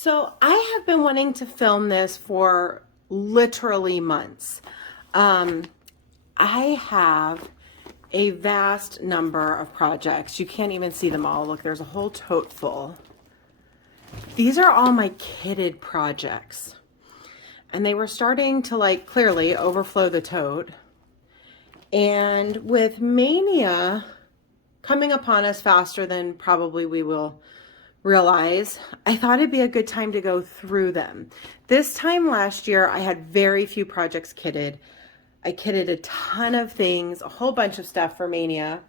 So I have been wanting to film this for literally months. Um, I have a vast number of projects. You can't even see them all. Look, there's a whole tote full. These are all my kitted projects. And they were starting to clearly overflow the tote. And with Mania coming upon us faster than probably we will realize, I thought it'd be a good time to go through them. This time last year, I had very few projects kitted. I kitted a ton of things, a whole bunch of stuff for Mania,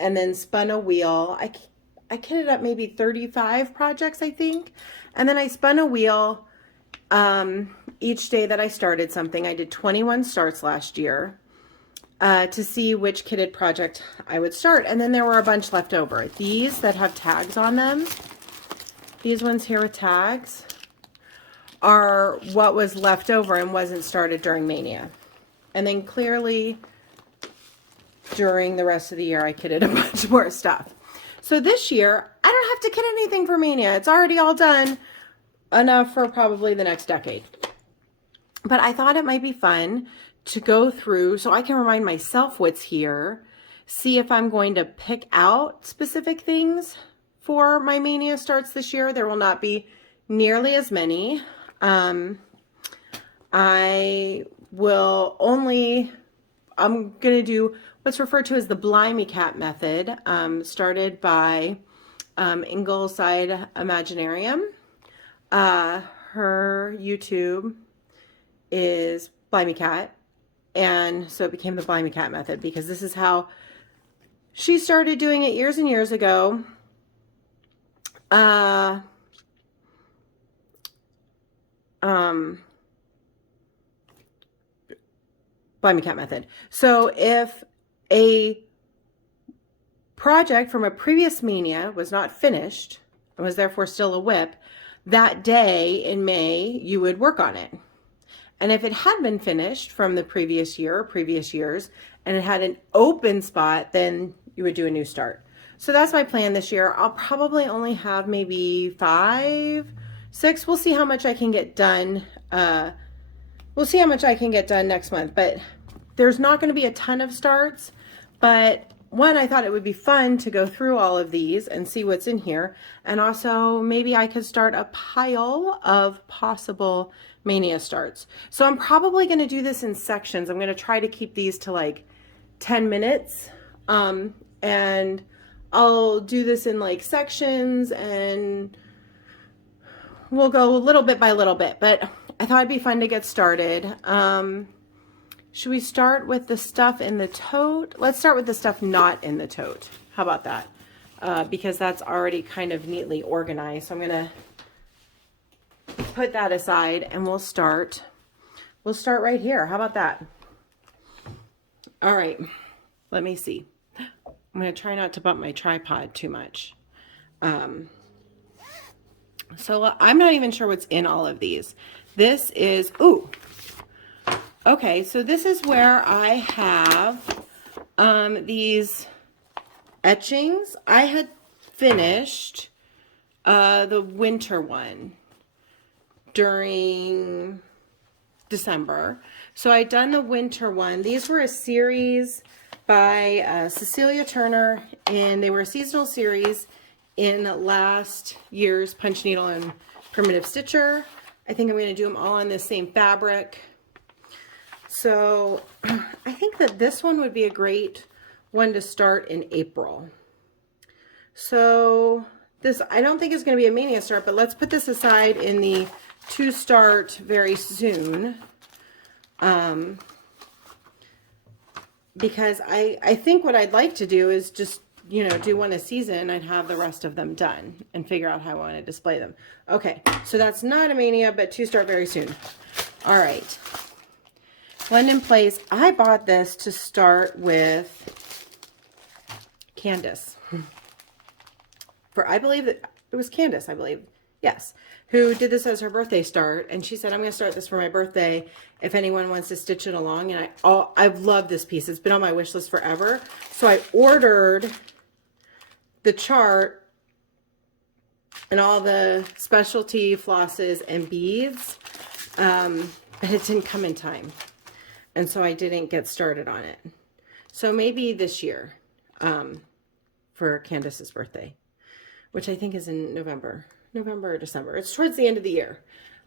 and then spun a wheel. I kitted up maybe 35 projects, I think. And then I spun a wheel each day that I started something. I did 21 starts last year to see which kitted project I would start. And then there were a bunch left over. These that have tags on them, these ones here with tags, are what was left over and wasn't started during Mania. And then clearly during the rest of the year, I kitted a bunch more stuff. So this year, I don't have to kit anything for Mania. It's already all done, enough for probably the next decade. But I thought it might be fun to go through so I can remind myself what's here, see if I'm going to pick out specific things for my Mania starts this year. There will not be nearly as many. I will only, I'm going to do what's referred to as the Blimey Cat method, started by Ingleside Imaginarium. Her YouTube is Blimey Cat, and so it became the Blimey Cat method because this is how she started doing it years and years ago. Blimey Cat method. So if a project from a previous Mania was not finished and was therefore still a WIP, that day in May, you would work on it. And if it had been finished from the previous year or previous years, and it had an open spot, then you would do a new start. So that's my plan this year. I'll probably only have maybe 5, 6. We'll see how much I can get done. We'll see how much I can get done next month. But there's not going to be a ton of starts. But one, I thought it would be fun to go through all of these and see what's in here. And also maybe I could start a pile of possible Mania starts. So I'm probably going to do this in sections. I'm going to try to keep these to 10 minutes. And I'll do this in sections, and we'll go little bit by little bit. But I thought it'd be fun to get started. Should we start with the stuff in the tote? Let's start with the stuff not in the tote. How about that? Because that's already kind of neatly organized. So I'm going to put that aside and we'll start right here. How about that? All right, let me see. I'm going to try not to bump my tripod too much. So I'm not even sure what's in all of these. This is, okay, so this is where I have these etchings. I had finished the winter one during December. So I'd done the winter one. These were a series by Cecilia Turner, and they were a seasonal series in last year's Punch Needle and Primitive Stitcher. I think I'm going to do them all on this same fabric. So I think that this one would be a great one to start in April. So this, I don't think is going to be a Mania start, but let's put this aside in the to start very soon. Because I think what I'd like to do is just, do one a season and have the rest of them done and figure out how I want to display them. Okay, so that's not a Mania, but to start very soon. All right. Blend in Place. I bought this to start with Candace. I believe that it was Candace, I believe. Yes. Who did this as her birthday start. And she said, I'm going to start this for my birthday if anyone wants to stitch it along. And I've loved this piece. It's been on my wish list forever. So I ordered the chart and all the specialty flosses and beads, but it didn't come in time. And so I didn't get started on it. So maybe this year, for Candace's birthday, which I think is in November or December. It's towards the end of the year.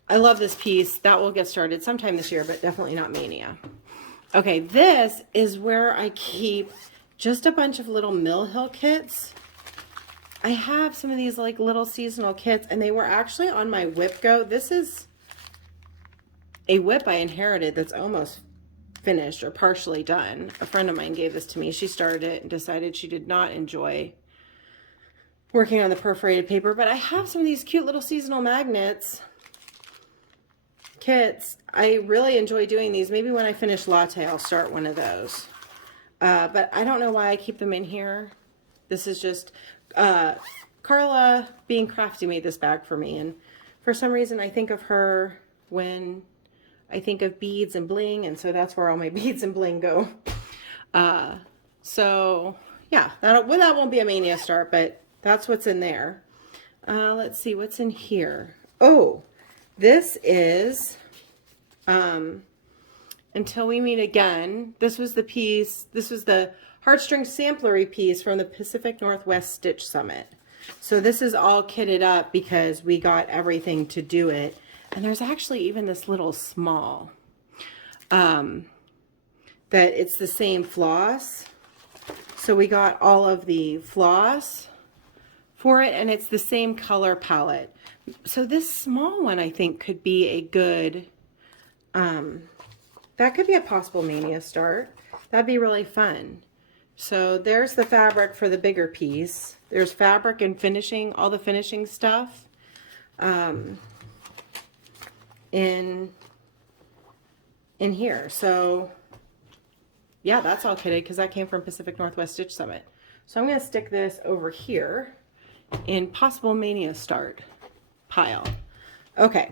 I love this piece. That will get started sometime this year, but definitely not Mania. Okay, this is where I keep just a bunch of little Mill Hill kits. I have some of these like little seasonal kits, and they were actually on my whip go. This is a whip I inherited that's almost finished or partially done. A friend of mine gave this to me. She started it and decided she did not enjoy working on the perforated paper, but I have some of these cute little seasonal magnets kits. I really enjoy doing these. Maybe when I finish latte, I'll start one of those. But I don't know why I keep them in here. This is just, Carla, being crafty, made this bag for me. And for some reason, I think of her when I think of beads and bling. And so that's where all my beads and bling go. So yeah, that won't be a Mania start, but that's what's in there. Let's see what's in here. Oh, this is, Until We Meet Again. This was the piece, this was the heartstring samplery piece from the Pacific Northwest Stitch Summit. So this is all kitted up because we got everything to do it. And there's actually even this little small, that it's the same floss. So we got all of the floss for it, and it's the same color palette. So this small one, I think, could be a good, that could be a possible Mania start. That'd be really fun. So there's the fabric for the bigger piece. There's fabric and finishing, all the finishing stuff, in here. So yeah, that's all kitted because that came from Pacific Northwest Stitch Summit. So I'm going to stick this over here in possible Mania start pile. Okay.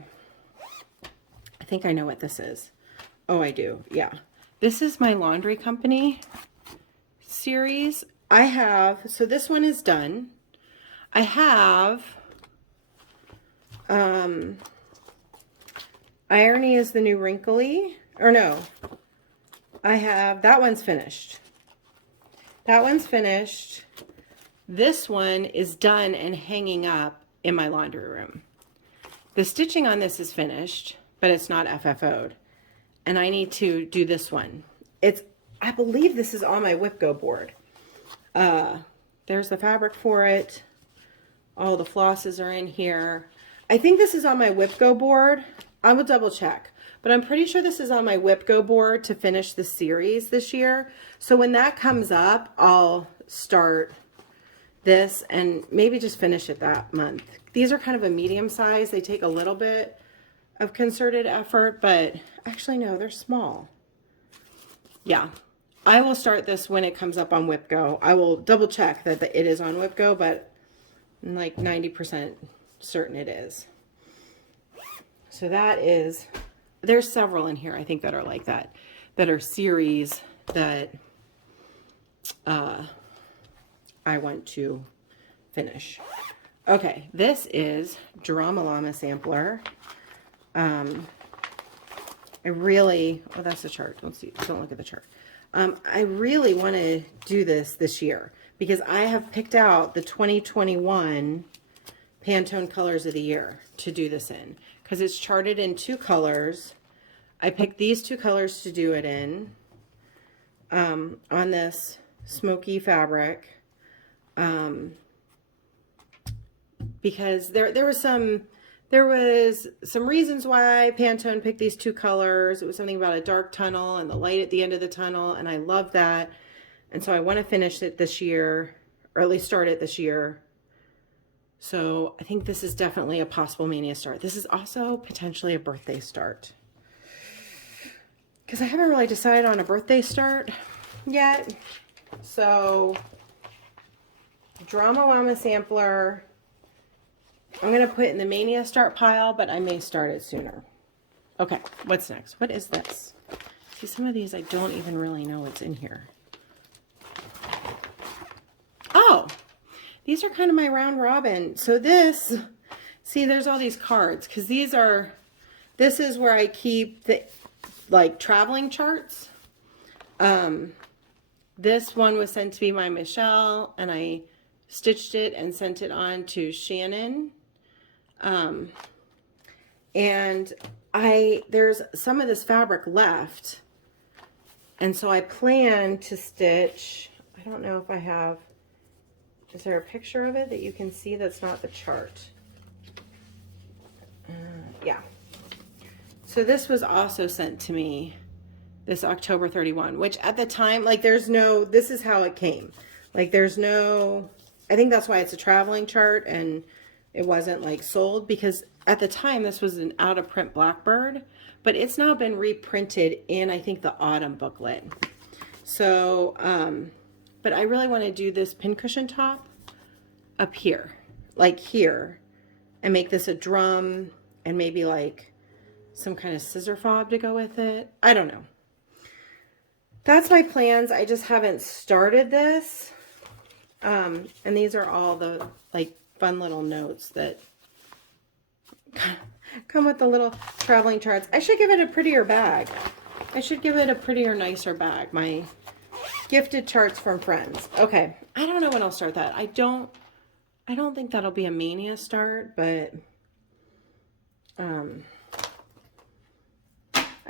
I think I know what this is. Oh, I do. Yeah. This is my laundry company series. I have, so this one is done. I have, Irony is the New Wrinkly, or no, I have, that one's finished. That one's finished. This one is done and hanging up in my laundry room. The stitching on this is finished, but it's not FFO'd. And I need to do this one. I believe this is on my whip go board. There's the fabric for it. All the flosses are in here. I think this is on my whip go board. I will double check, but I'm pretty sure this is on my whip go board to finish the series this year. So when that comes up, I'll start this and maybe just finish it that month. These are kind of a medium size. They take a little bit of concerted effort, but actually no, they're small. Yeah, I will start this when it comes up on WhipGo. I will double check that it is on WhipGo, but I'm like 90% certain it is. So that is, there's several in here I think that are like that are series that I want to finish. Okay, this is Drama Llama Sampler. I really, oh, that's the chart. Don't look at the chart. I really want to do this year because I have picked out the 2021 Pantone colors of the year to do this in because it's charted in 2 colors. I picked these 2 colors to do it in on this smoky fabric because there was some reasons why Pantone picked these 2 colors. It was something about a dark tunnel and the light at the end of the tunnel, and I love that. And so I want to finish it this year, or at least start it this year. So I think this is definitely a possible Mania start. This is also potentially a birthday start, because I haven't really decided on a birthday start yet. So Drama Llama Sampler, I'm going to put in the Mania start pile, but I may start it sooner. Okay, what's next? What is this? See, some of these I don't even really know what's in here. Oh, these are kind of my round robin. So this, See, there's all these cards because this is where I keep the like traveling charts. This one was sent to me by Michelle, and I stitched it and sent it on to Shannon. And there's some of this fabric left. And so I plan to stitch, I don't know if I have, is there a picture of it that you can see that's not the chart? Yeah. So this was also sent to me this October 31, which at the time, like this is how it came. Like I think that's why it's a traveling chart and it wasn't like sold, because at the time this was an out of print Blackbird, but it's now been reprinted in, I think, the autumn booklet. So, but I really want to do this pincushion top up here, like here, and make this a drum and maybe like some kind of scissor fob to go with it. I don't know. That's my plans. I just haven't started this. And these are all the like fun little notes that come with the little traveling charts. I should give it a prettier bag. I should give it a prettier, nicer bag. My gifted charts from friends. Okay. I don't know when I'll start that. I don't think that'll be a Mania start, but I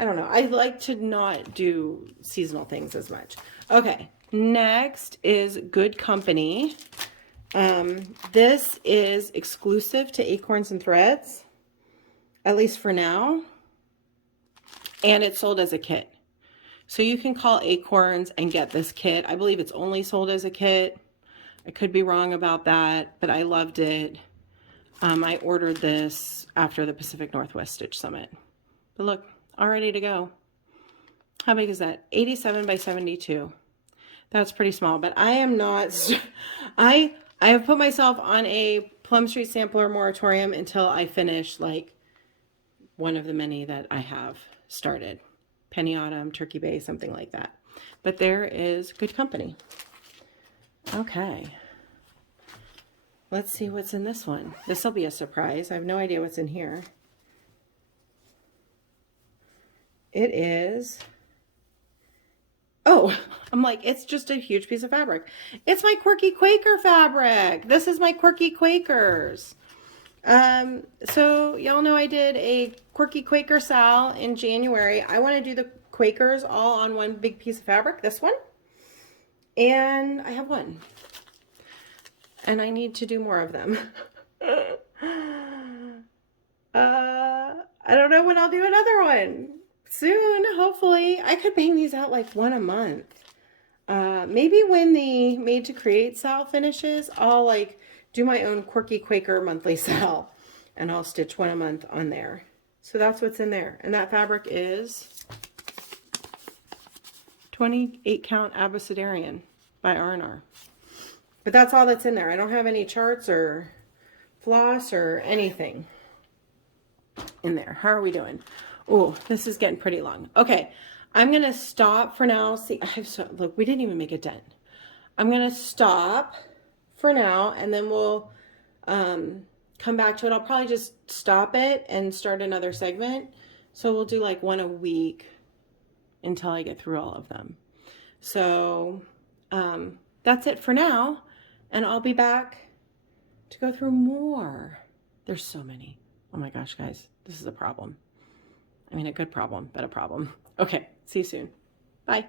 don't know. I like to not do seasonal things as much. Okay. Next is Good Company. This is exclusive to Acorns and Threads, at least for now. And it's sold as a kit. So you can call Acorns and get this kit. I believe it's only sold as a kit. I could be wrong about that, but I loved it. I ordered this after the Pacific Northwest Stitch Summit. But look, all ready to go. How big is that? 87 by 72. That's pretty small, but I am not, I have put myself on a Plum Street sampler moratorium until I finish like one of the many that I have started. Penny Autumn, Turkey Bay, something like that. But there is Good Company. Okay. Let's see what's in this one. This will be a surprise. I have no idea what's in here. It is, oh, I'm like, it's just a huge piece of fabric. It's my Quirky Quaker fabric. This is my Quirky Quakers. So y'all know I did a Quirky Quaker Sal in January. I want to do the Quakers all on one big piece of fabric, this one. And I have one. And I need to do more of them. I don't know when I'll do another one. Soon, hopefully. I could bang these out like one a month. Maybe when the Made to Create sale finishes, I'll like do my own Quirky Quaker monthly sale. And I'll stitch one a month on there. So that's what's in there. And that fabric is 28 count Abecedarian by R&R. But that's all that's in there. I don't have any charts or floss or anything in there. How are we doing? Oh, this is getting pretty long. Okay, I'm going to stop for now. See, look, we didn't even make a dent. I'm going to stop for now, and then we'll come back to it. I'll probably just stop it and start another segment. So we'll do like one a week until I get through all of them. So that's it for now, and I'll be back to go through more. There's so many. Oh my gosh, guys, this is a problem. I mean, a good problem, but a problem. Okay, see you soon. Bye.